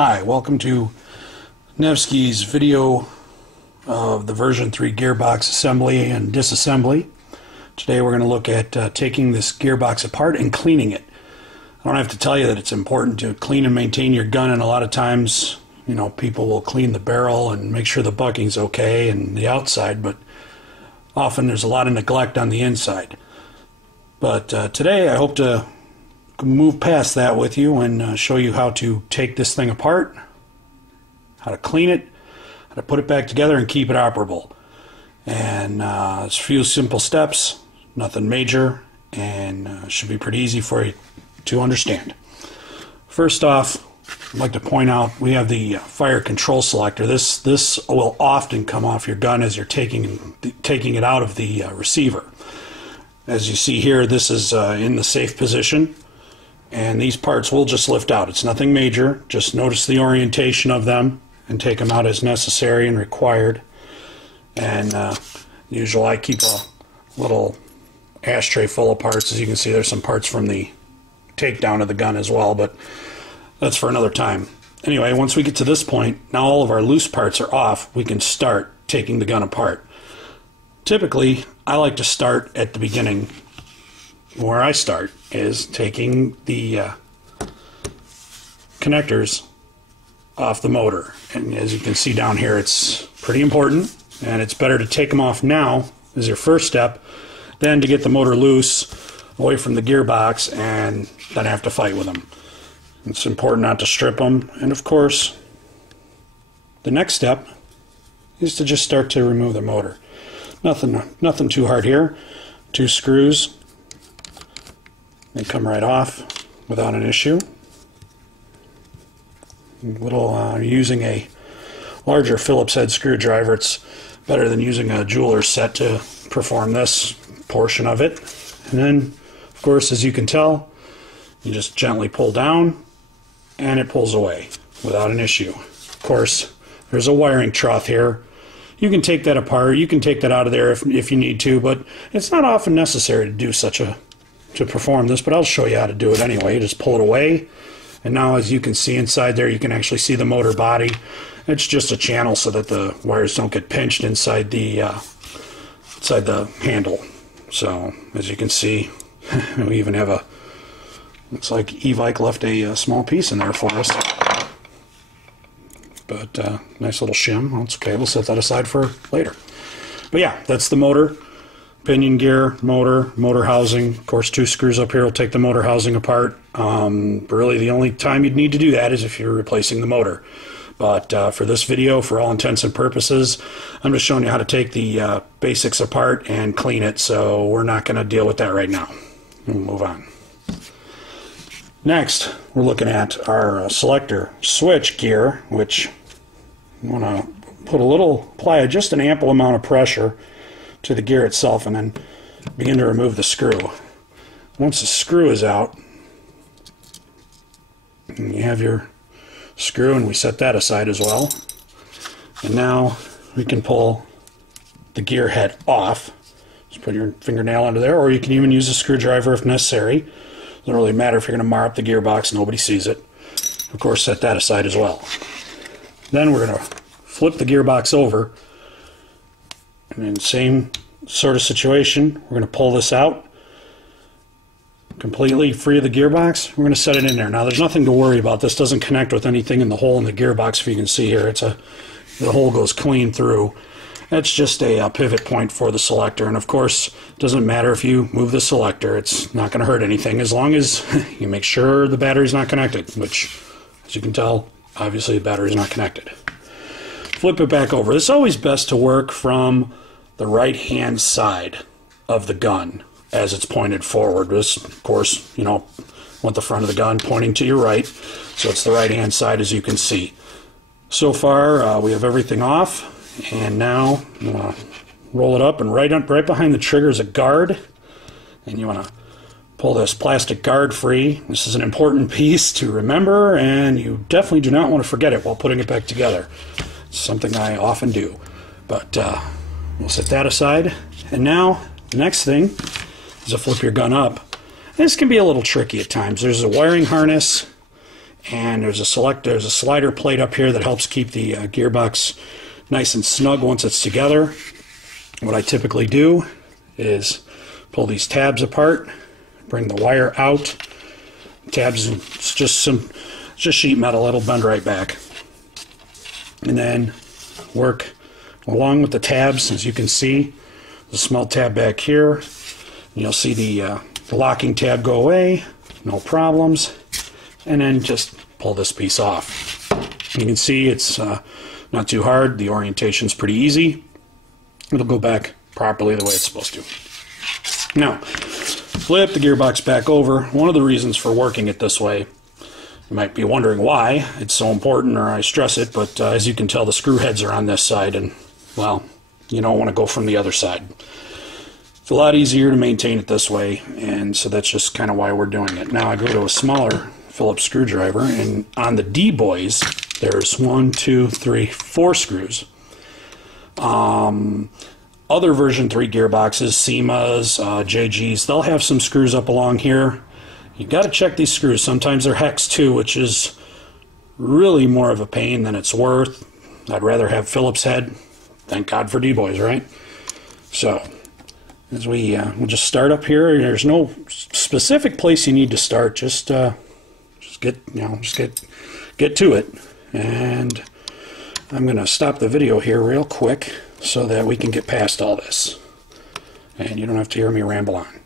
Hi, welcome to Nevsky's video of the version 3 gearbox assembly and disassembly. Today we're going to look at taking this gearbox apart and cleaning it. I don't have to tell you that it's important to clean and maintain your gun, and a lot of times, you know, people will clean the barrel and make sure the bucking's okay and the outside, but often there's a lot of neglect on the inside. But today I hope to move past that with you and show you how to take this thing apart, how to clean it, how to put it back together and keep it operable. And it's a few simple steps, nothing major, and should be pretty easy for you to understand. First off, I'd like to point out we have the fire control selector. This will often come off your gun as you're taking it out of the receiver. As you see here, this is in the safe position, and these parts will just lift out. It's nothing major. Just notice the orientation of them and take them out as necessary and required. And usually I keep a little ashtray full of parts. As you can see, there's some parts from the takedown of the gun as well, but that's for another time. Anyway, once we get to this point, now all of our loose parts are off. We can start taking the gun apart. Typically, I like to start at the beginning. Where I start is taking the connectors off the motor. And as you can see down here, it's pretty important, and it's better to take them off now as your first step than to get the motor loose away from the gearbox and then have to fight with them. It's important not to strip them. And of course, the next step is to just start to remove the motor. Nothing too hard here. 2 screws. They come right off without an issue. Using a larger Phillips head screwdriver, it's better than using a jeweler's set to perform this portion of it. And then, of course, as you can tell, you just gently pull down and it pulls away without an issue. Of course, there's a wiring trough here. You can take that apart, you can take that out of there if you need to, but it's not often necessary to perform this, but I'll show you how to do it anyway. You just pull it away, and now as you can see inside there, you can actually see the motor body. It's just a channel so that the wires don't get pinched inside the handle. So as you can see, we even have looks like E-Vike left a small piece in there for us. But nice little shim. That's okay. We'll set that aside for later. But yeah, that's the motor. Pinion gear, motor housing. Of course, 2 screws up here will take the motor housing apart. Really, the only time you'd need to do that is if you're replacing the motor. But for this video, for all intents and purposes, I'm just showing you how to take the basics apart and clean it. So we're not going to deal with that right now. We'll move on. Next, we're looking at our selector switch gear, which you want to apply just an ample amount of pressure to the gear itself, and then begin to remove the screw. Once the screw is out, and you have your screw, and we set that aside as well. And now we can pull the gear head off. Just put your fingernail under there, or you can even use a screwdriver if necessary. Doesn't really matter if you're going to mar up the gearbox, nobody sees it. Of course, set that aside as well. Then we're going to flip the gearbox over, and in the same sort of situation, we're going to pull this out completely free of the gearbox. We're going to set it in there. Now, there's nothing to worry about. This doesn't connect with anything in the hole in the gearbox. If you can see here, the hole goes clean through. That's just a pivot point for the selector, and of course, it doesn't matter if you move the selector. It's not going to hurt anything as long as you make sure the battery's not connected, which, as you can tell, obviously the battery's not connected. Flip it back over. It's always best to work from the right-hand side of the gun as it's pointed forward. This, of course, you know, want the front of the gun pointing to your right, so it's the right-hand side, as you can see. So far, we have everything off. And now you want to roll it up, and right behind the trigger is a guard, and you want to pull this plastic guard free. This is an important piece to remember, and you definitely do not want to forget it while putting it back together. It's something I often do. But we'll set that aside. And now the next thing is to flip your gun up. This can be a little tricky at times. There's a wiring harness And there's a slider plate up here that helps keep the gearbox nice and snug once it's together. What I typically do is pull these tabs apart, bring the wire out. Tabs, it's just sheet metal, it'll bend right back. And then work along with the tabs. As you can see, the small tab back here, and you'll see the locking tab go away, no problems. And then just pull this piece off. You can see it's not too hard. The orientation's pretty easy. It'll go back properly the way it's supposed to. Now, flip the gearbox back over. One of the reasons for working it this way, you might be wondering why it's so important, or I stress it, but as you can tell, the screw heads are on this side, and, well, you don't want to go from the other side. It's a lot easier to maintain it this way, and so that's just kind of why we're doing it. Now I go to a smaller Phillips screwdriver, and on the D-boys, there's 1, 2, 3, 4 screws. Other version 3 gearboxes, SEMAs, JGs, they'll have some screws up along here. You got to check these screws. Sometimes they're hex too, which is really more of a pain than it's worth. I'd rather have Phillips head. Thank God for D-boys, right? So, as we'll just start up here. There's no specific place you need to start. Just get to it. And I'm going to stop the video here real quick so that we can get past all this. And you don't have to hear me ramble on.